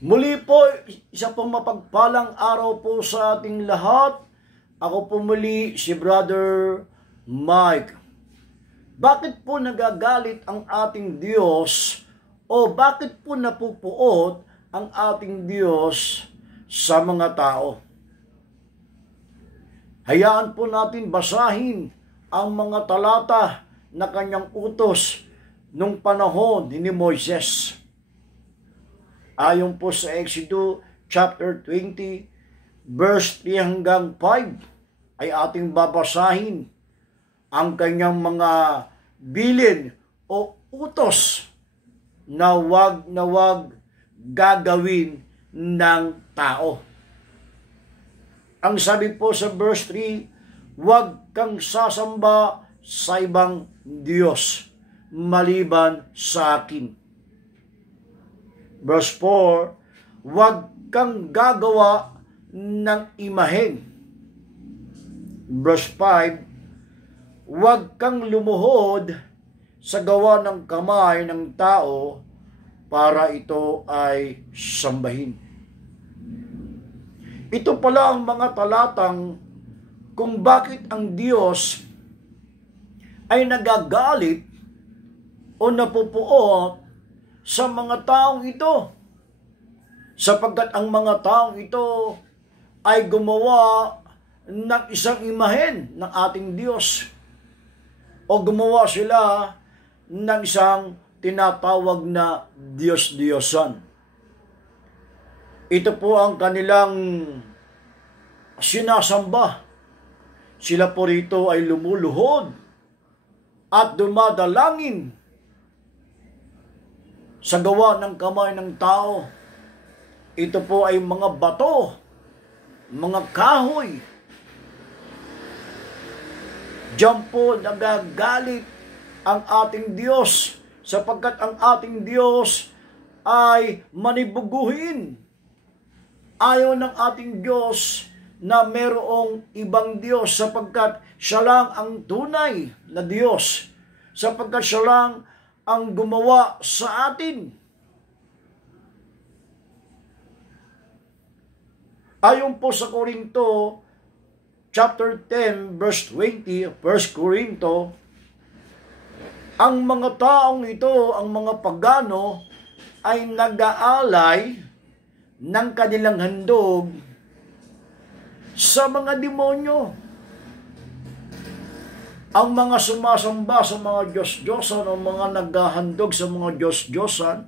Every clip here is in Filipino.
Muli po, isa pong mapagpalang araw po sa ating lahat. Ako po muli si Brother Mike. Bakit po nagagalit ang ating Diyos o bakit po napupuot ang ating Diyos sa mga tao? Hayaan po natin basahin ang mga talata na kanyang utos nung panahon ni Moises. Ayon po sa Exodus chapter 20, verse 3 hanggang 5, ay ating babasahin ang kanyang mga bilin o utos na wag gagawin ng tao. Ang sabi po sa verse 3, huwag kang sasamba sa ibang Diyos maliban sa akin. Verse 4, huwag kang gagawa ng imahen. Verse 5, huwag kang lumuhod sa gawa ng kamay ng tao para ito ay sambahin. Ito pala ang mga talatang kung bakit ang Diyos ay nagagalit o napupuot sa mga taong ito, sapagkat ang mga taong ito ay gumawa ng isang imahen ng ating Diyos o gumawa sila ng isang tinatawag na Diyos-Diyosan. Ito po ang kanilang sinasamba. Sila po rito ay lumuluhod at dumadalangin sa gawa ng kamay ng tao. Ito po ay mga bato, mga kahoy. Diyan po nagagalit ang ating Diyos, sapagkat ang ating Diyos ay manibuguhin. Ayaw ng ating Diyos na mayroong ibang Diyos, sapagkat siya lang ang tunay na Diyos, sapagkat siya lang ang gumawa sa atin. Ayon po sa Korinto, chapter 10, verse 20, 1 Korinto, ang mga taong ito, ang mga pagano, ay nag-aalay ng kanilang handog sa mga demonyo. Ang mga sumasamba sa mga Diyos-Diyosan o mga naghahandog sa mga Diyos-Diyosan,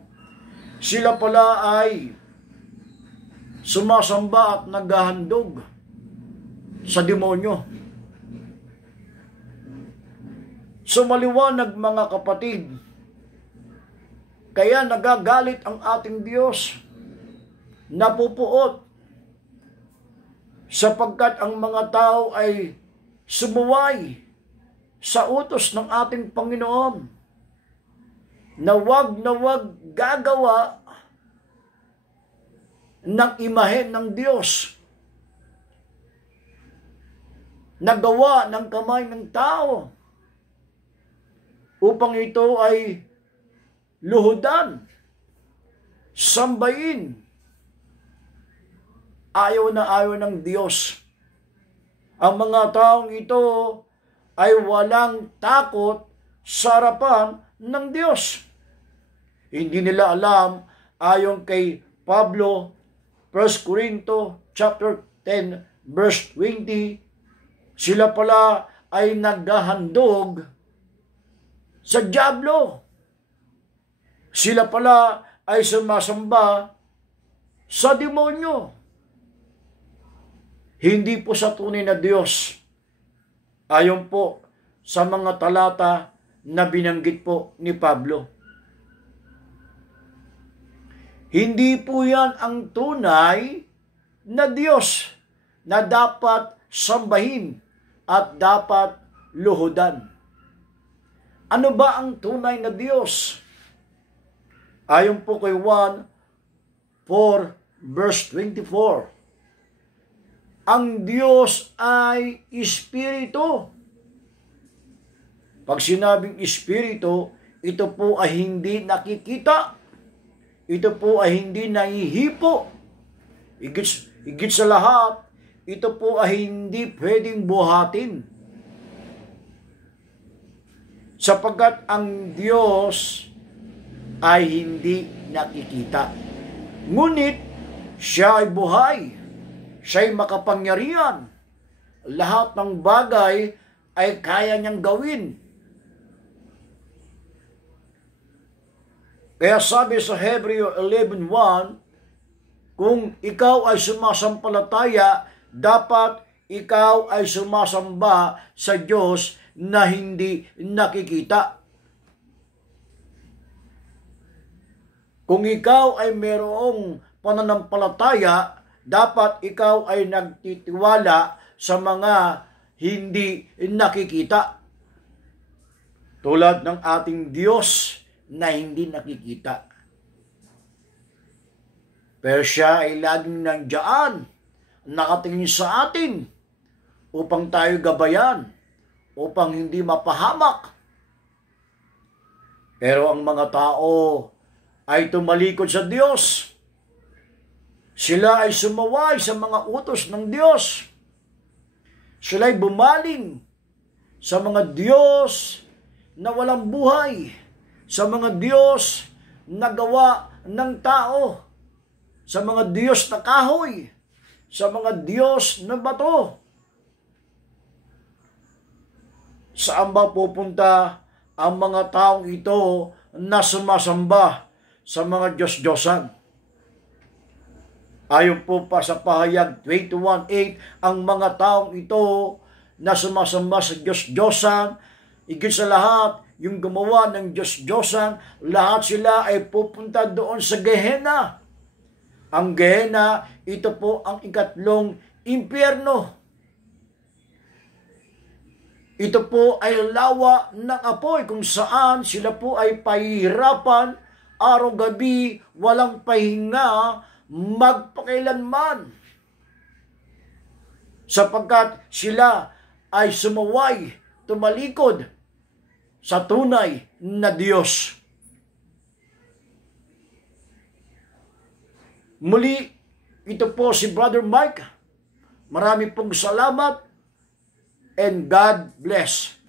sila pala ay sumasamba at naghahandog sa demonyo. So maliwanag mga kapatid, kaya nagagalit ang ating Diyos, napupuot, sapagkat ang mga tao ay sumuway sa utos ng ating Panginoon na wag gagawa ng imahen ng Diyos, na gawa ng kamay ng tao, upang ito ay luhudan, sambahin. Ayaw na ayaw ng Diyos. Ang mga taong ito ay walang takot sa harapan ng Diyos. Hindi nila alam, ayon kay Pablo, 1 Corinto chapter 10, verse 20, sila pala ay naghahandog sa dyablo. Sila pala ay sumasamba sa demonyo. Hindi po sa tunay na Diyos. Ayon po sa mga talata na binanggit po ni Pablo. Hindi po yan ang tunay na Diyos na dapat sambahin at dapat luhudan. Ano ba ang tunay na Diyos? Ayon po kay 1:4 verse 24, ang Diyos ay Espiritu. Pag sinabing Espiritu, ito po ay hindi nakikita. ito po ay hindi nahihipo. Higit sa lahat, ito po ay hindi pwedeng buhatin. Sapagkat ang Diyos ay hindi nakikita. Ngunit, siya ay buhay. Siya ay makapangyarihan. Lahat ng bagay ay kaya niyang gawin. Kaya sabi sa Hebreo 11:1, kung ikaw ay sumasampalataya, dapat ikaw ay sumasamba sa Diyos na hindi nakikita. Kung ikaw ay mayroong pananampalataya, dapat ikaw ay nagtitiwala sa mga hindi nakikita. Tulad ng ating Diyos na hindi nakikita. Pero siya ay laging nandiyan, nakatingin sa atin, upang tayo gabayan, upang hindi mapahamak. Pero ang mga tao ay tumalikod sa Diyos. Sila ay sumaway sa mga utos ng Diyos. Sila ay bumaling sa mga Diyos na walang buhay, sa mga Diyos na gawa ng tao, sa mga Diyos na kahoy, sa mga Diyos na bato. Saan ba pupunta ang mga taong ito na sumasamba sa mga Diyos-Diyosan? Ayon po pa sa pahayag 21:8, ang mga taong ito na sumasamba sa Diyos-Diyosan, higit sa lahat, yung gumawa ng Diyos-Diyosan, lahat sila ay pupunta doon sa Gehenna. Ang Gehenna, ito po ang ikatlong impyerno. Ito po ay lawa ng apoy kung saan sila po ay pahihirapan araw-gabi, walang pahinga, magpakailanman. Sapagkat sila ay sumaway, tumalikod sa tunay na Diyos. Muli, ito po si Brother Mike. Marami pong salamat and God bless.